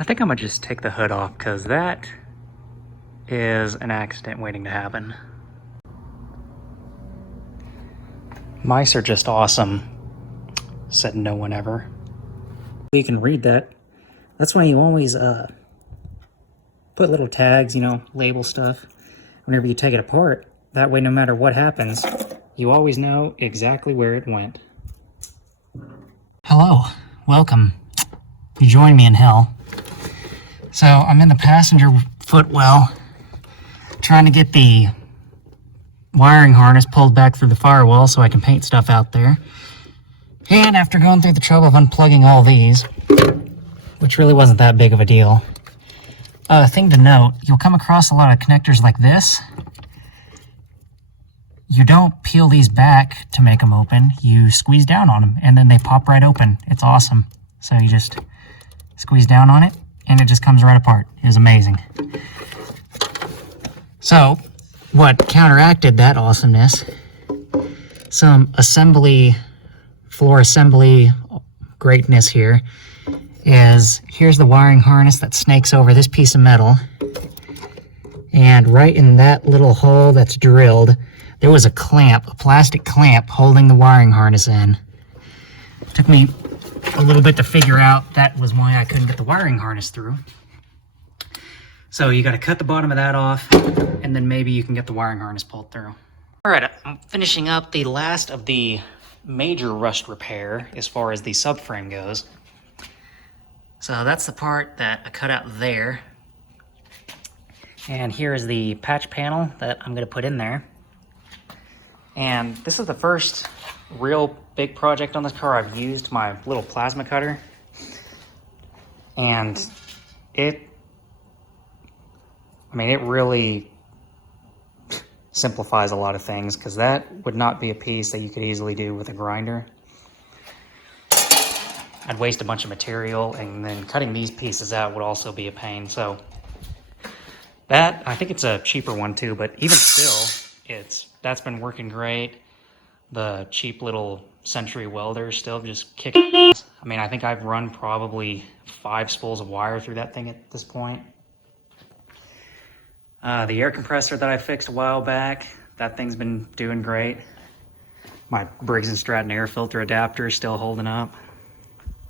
I think I'm gonna just take the hood off because that is an accident waiting to happen. Mice are just awesome, said no one ever. You can read that. That's why you always put little tags, label stuff whenever you take it apart. That way, no matter what happens, you always know exactly where it went. Hello, welcome. You join me in hell. So I'm in the passenger footwell trying to get the wiring harness pulled back through the firewall so I can paint stuff out there. And after going through the trouble of unplugging all these, which really wasn't that big of a deal, thing to note, you'll come across a lot of connectors like this. You don't peel these back to make them open, you squeeze down on them and then they pop right open. It's awesome. So you just squeeze down on it and it just comes right apart. It was amazing. So what counteracted that awesomeness, some floor assembly greatness here, is here's the wiring harness that snakes over this piece of metal, and right in that little hole that's drilled there was a clamp, a plastic clamp holding the wiring harness in. Took me a little bit to figure out that was why I couldn't get the wiring harness through. So you got to cut the bottom of that off and then maybe you can get the wiring harness pulled through. All right, I'm finishing up the last of the major rust repair as far as the subframe goes. So that's the part that I cut out there. And here is the patch panel that I'm going to put in there. And this is the first real big project on this car. I've used my little plasma cutter. And it really simplifies a lot of things because that would not be a piece that you could easily do with a grinder. I'd waste a bunch of material, and then cutting these pieces out would also be a pain. So that, I think it's a cheaper one too, but even still, that's been working great. The cheap little Century welder still just kicking ass. I mean, I think I've run probably 5 spools of wire through that thing at this point. The air compressor that I fixed a while back, that thing's been doing great. My Briggs & Stratton air filter adapter is still holding up.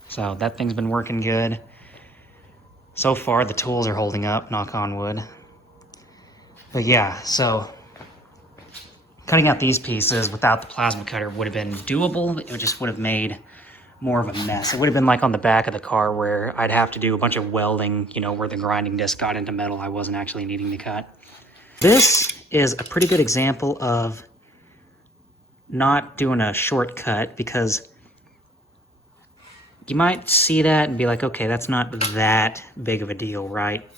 So that thing's been working good. So far, the tools are holding up, knock on wood. But yeah, so cutting out these pieces without the plasma cutter would have been doable. It just would have made more of a mess. It would have been like on the back of the car where I'd have to do a bunch of welding, where the grinding disc got into metal I wasn't actually needing to cut. This is a pretty good example of not doing a shortcut, because you might see that and be like, okay, that's not that big of a deal, right?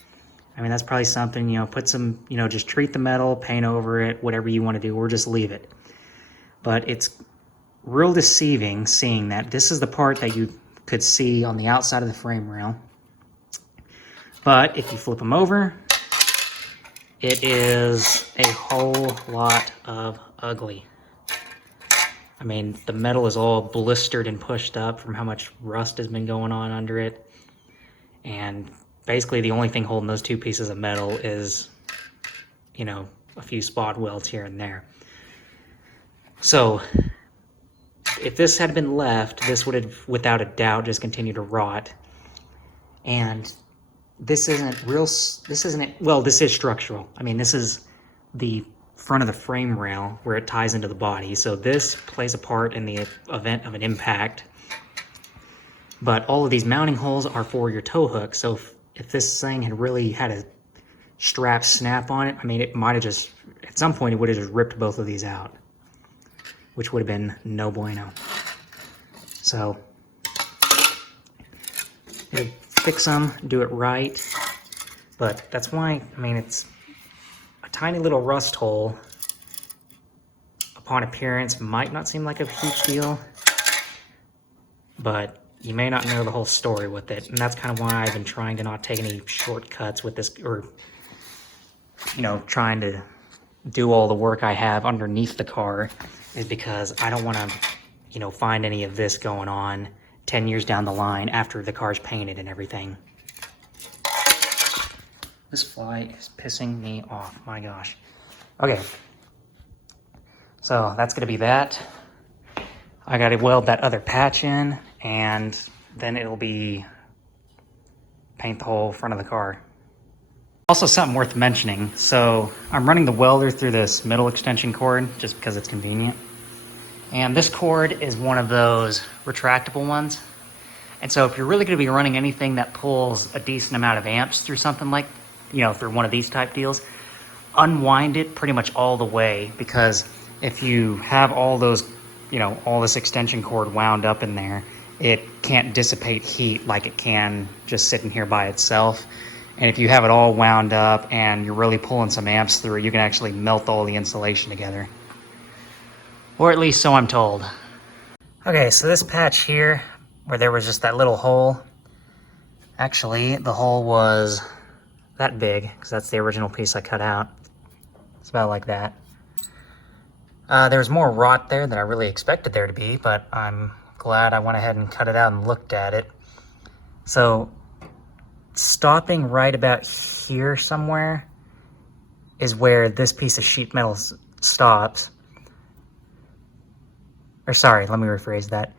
I mean, that's probably something, put some, just treat the metal, paint over it, whatever you want to do, or just leave it. But it's real deceiving seeing that this is the part that you could see on the outside of the frame rail. But if you flip them over, it is a whole lot of ugly. I mean, the metal is all blistered and pushed up from how much rust has been going on under it. And basically the only thing holding those 2 pieces of metal is, a few spot welds here and there. So if this had been left, this would have, without a doubt, just continued to rot. And this is structural. I mean, this is the front of the frame rail where it ties into the body. So this plays a part in the event of an impact. But all of these mounting holes are for your tow hook. So if this thing had really had a strap snap on it, I mean, it might have just, at some point, it would have just ripped both of these out, which would have been no bueno. So fix them, do it right. But that's why, I mean, it's a tiny little rust hole. Upon appearance, might not seem like a huge deal, but you may not know the whole story with it. And that's kind of why I've been trying to not take any shortcuts with this, or, trying to do all the work I have underneath the car, is because I don't want to, find any of this going on 10 years down the line after the car's painted and everything. This fly is pissing me off, my gosh. Okay, so that's gonna be that. I gotta weld that other patch in, and then it'll be paint the whole front of the car. Also something worth mentioning, so I'm running the welder through this middle extension cord just because it's convenient. And this cord is one of those retractable ones. And so if you're really gonna be running anything that pulls a decent amount of amps through something like, through one of these type deals, unwind it pretty much all the way, because if you have all those, all this extension cord wound up in there, it can't dissipate heat like it can just sitting here by itself. And if you have it all wound up and you're really pulling some amps through it, you can actually melt all the insulation together. Or at least so I'm told. Okay, so this patch here, where there was just that little hole, actually the hole was that big, because that's the original piece I cut out. It's about like that. There's more rot there than I really expected there to be, but I'm glad I went ahead and cut it out and looked at it. So stopping right about here somewhere is where this piece of sheet metal stops. Or sorry, let me rephrase that.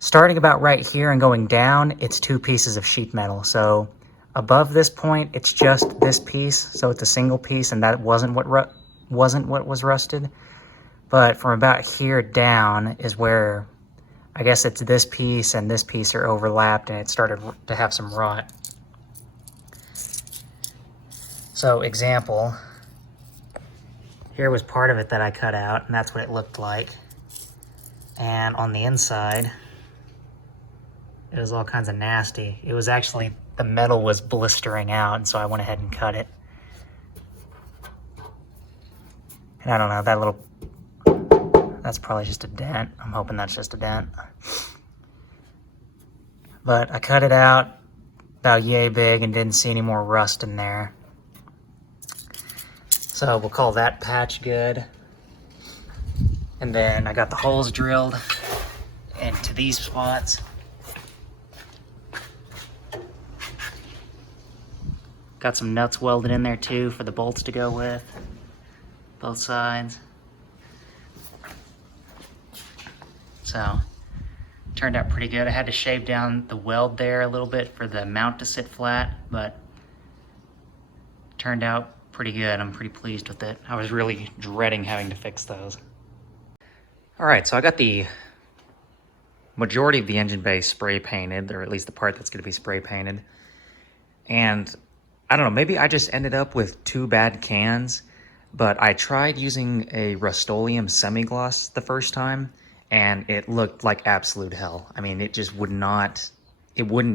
Starting about right here and going down, it's two pieces of sheet metal. So above this point, it's just this piece, so it's a single piece, and that wasn't what was rusted. But from about here down is where, I guess it's this piece and this piece are overlapped, and it started to have some rot. So example, here was part of it that I cut out, and that's what it looked like. And on the inside, it was all kinds of nasty. It was actually, the metal was blistering out, and so I went ahead and cut it. And I don't know, that's probably just a dent. I'm hoping that's just a dent. But I cut it out about yay big and didn't see any more rust in there. So we'll call that patch good. And then I got the holes drilled into these spots. Got some nuts welded in there too for the bolts to go with, both sides. So, turned out pretty good. I had to shave down the weld there a little bit for the mount to sit flat, but turned out pretty good. I'm pretty pleased with it. I was really dreading having to fix those. All right, so I got the majority of the engine bay spray painted, or at least the part that's gonna be spray painted. And I don't know, maybe I just ended up with two bad cans, but I tried using a Rust-Oleum semi-gloss the first time, and it looked like absolute hell. I mean, it just wouldn't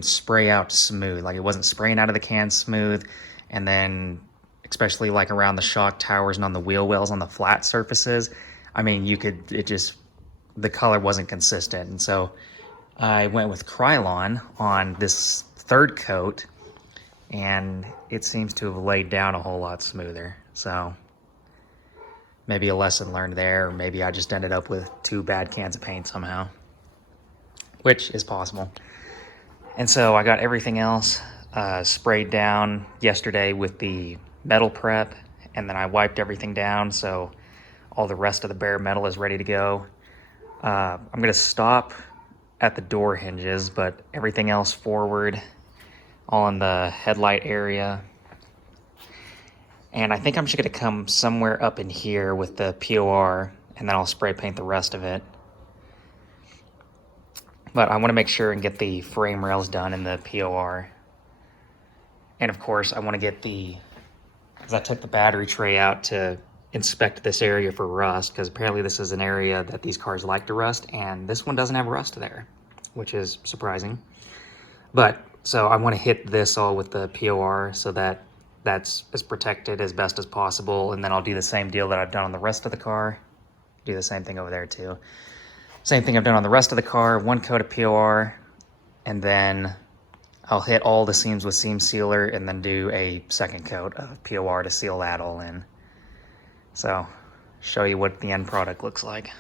spray out smooth. Like, it wasn't spraying out of the can smooth, and then especially like around the shock towers and on the wheel wells on the flat surfaces, I mean, the color wasn't consistent. And so I went with Krylon on this third coat, and it seems to have laid down a whole lot smoother. So maybe a lesson learned there, or maybe I just ended up with two bad cans of paint somehow, which is possible. And so I got everything else sprayed down yesterday with the metal prep, and then I wiped everything down, so all the rest of the bare metal is ready to go. I'm gonna stop at the door hinges, but everything else forward, all in the headlight area. And I think I'm just gonna come somewhere up in here with the POR, and then I'll spray paint the rest of it. But I wanna make sure and get the frame rails done in the POR. And of course, I wanna get because I took the battery tray out to inspect this area for rust, because apparently this is an area that these cars like to rust, and this one doesn't have rust there, which is surprising. But so I want to hit this all with the POR so that that's as protected as best as possible, and then I'll do the same deal that I've done on the rest of the car. Do the same thing over there too. Same thing I've done on the rest of the car, one coat of POR, and then I'll hit all the seams with seam sealer and then do a second coat of POR to seal that all in. So, show you what the end product looks like.